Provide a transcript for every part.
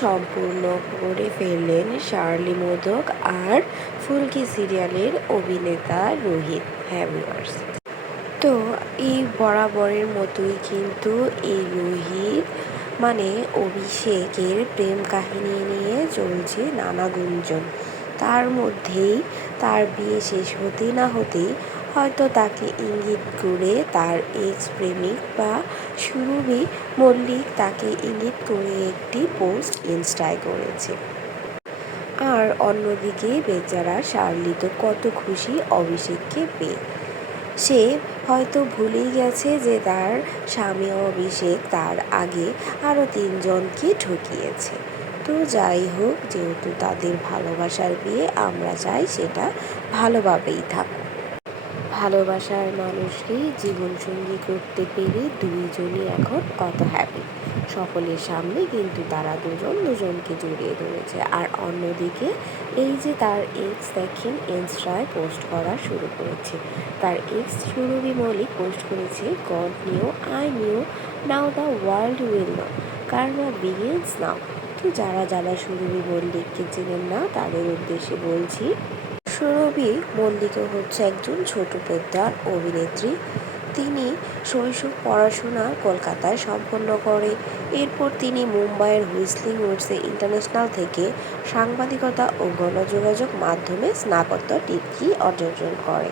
সম্পূর্ণ করে ফেললেন শার্লি মোদক আর ফুলকি সিরিয়ালের অভিনেতা রোহিত। হ্যাঁ ভিউয়ার্স, তো এই বরাবরের মতোই কিন্তু এই রোহিত মানে অভিষেকের প্রেম কাহিনী নিয়ে চলছে নানা গুঞ্জন। তার মধ্যেই তার বিয়ে শেষ হতে না হতেই হয়তো তাকে ইঙ্গিত করে তার এক্স প্রেমিক বা সুরভি মল্লিক তাকে ইঙ্গিত করে একটি পোস্ট ইনস্টায় করেছে। আর অন্যদিকে বেচারা শার্লি তো কত খুশি অভিষেককে পেয়ে। সে হয়তো ভুলেই গেছে যে তার স্বামী অভিষেক তার আগে আরও 3 জনকে ঠকিয়েছে। তো যাই হোক, যেহেতু তাদের ভালোবাসার বিয়ে, আমরা চাই সেটা ভালোভাবেই থাকুক। ভালোবাসার মানুষকে জীবনসঙ্গী করতে পেরে দুইজনই এখন কত হ্যাপি। সকলের সামনে কিন্তু তারা দুজনকে জড়িয়ে ধরেছে। আর অন্যদিকে এই যে তার এক্স দেখেন ইনস্টায় পোস্ট করা শুরু করেছে। তার এক্স সুরভি মল্লিক পোস্ট করেছে, God knew I knew now the world will know karma begins now. তো যারা সুরভি মল্লিককে চেনেন না তাদের উদ্দেশ্যে বলছি, সুরভি মল্লিকও হচ্ছে একজন ছোট পর্দার অভিনেত্রী। তিনি শৈশব পড়াশোনা কলকাতায় সম্পন্ন করে। এরপর তিনি মুম্বাইয়ের হুইসলিং উডসে ইন্টারন্যাশনাল থেকে সাংবাদিকতা ও গণযোগাযোগ মাধ্যমে স্নাতকোত্তর ডিগ্রি অর্জন করে।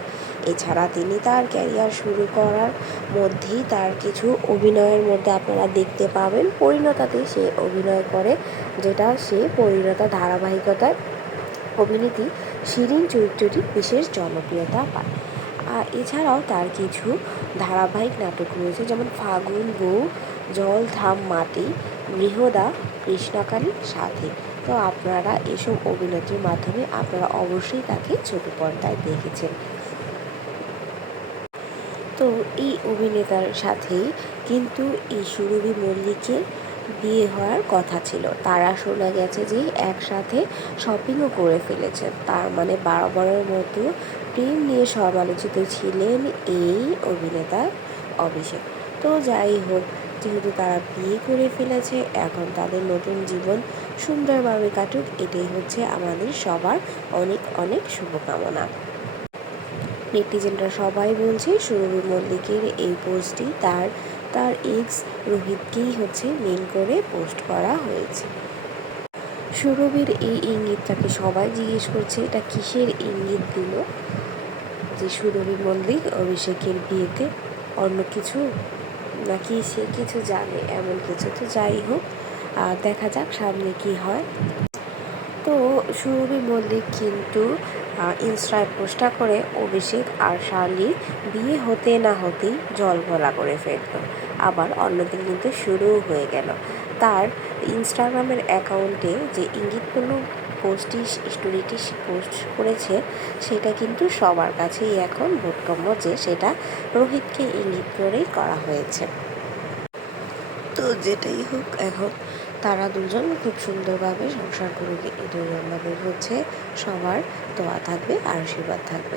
এছাড়া তিনি তার ক্যারিয়ার শুরু করার মধ্যেই তার কিছু অভিনয়ের মধ্যে আপনারা দেখতে পাবেন পরিণতাতে সে অভিনয় করে, যেটা সে পরিণতা ধারাবাহিকতায় অভিনেত্রী শিরিন চরিত্রটি বিশেষ জনপ্রিয়তা পায়। এছাড়াও তার কিছু ধারাবাহিক নাটক রয়েছে, যেমন ফাগুন বউ, জল থাম মাটি, গৃহদা, কৃষ্ণকালীর সাথে। তো আপনারা এসব অভিনেত্রীর মাধ্যমে আপনারা অবশ্যই তাকে ছোট পর্দায় দেখেছেন। তো এই অভিনেতার সাথেই কিন্তু এই সুরভি মল্লিকের বিয়ে হওয়ার কথা ছিল। তারা শোনা গেছে যে একসাথে শপিংও করে ফেলেছেন। তার মানে বরাবরের মতো প্রেম নিয়ে সমালোচিত ছিলেন এই অভিনেতা অভিষেক। তো যাই হোক, যেহেতু তারা বিয়ে করে ফেলেছে, এখন তাদের নতুন জীবন সুন্দরভাবে কাটুক, এটাই হচ্ছে আমাদের সবার অনেক অনেক শুভকামনা। নেটিজেনরা সবাই বলছে সুরভি মল্লিকের এই পোস্টটি তার এক্স রোহিতকেই হচ্ছে মেন করে পোস্ট করা হয়েছে। সুরভির এই ইঙ্গিতটাকে সবাই জিজ্ঞেস করছে, এটা কিসের ইঙ্গিত দিল যে সুরভি মল্লিক অভিষেকের বিয়েতে? অন্য কিছু, নাকি সে কিছু জানে এমন কিছু? তো যাই হোক, দেখা যাক সামনে কি হয়। তো সুরভি মল্লিক কিন্তু ইনস্টায় পোস্টটা করে অভিষেক আর শার্লির বিয়ে হতে না হতেই জল ঘোলা করে ফেলল। আবার অন্যদিন কিন্তু শুরুও হয়ে গেল। তার ইনস্টাগ্রামের অ্যাকাউন্টে যে ইঙ্গিতপূর্ণ পোস্টটি স্টোরিটি পোস্ট করেছে, সেটা কিন্তু সবার কাছেই এখন বোধগম্য যে সেটা রোহিতকে ইঙ্গিত করেই করা হয়েছে। তো যেটাই হোক, এখন তারা দুজন খুব সুন্দরভাবে সংসার করুক, এটাই আমাদের হচ্ছে সবার দোয়া থাকবে আর আশীর্বাদ থাকবে।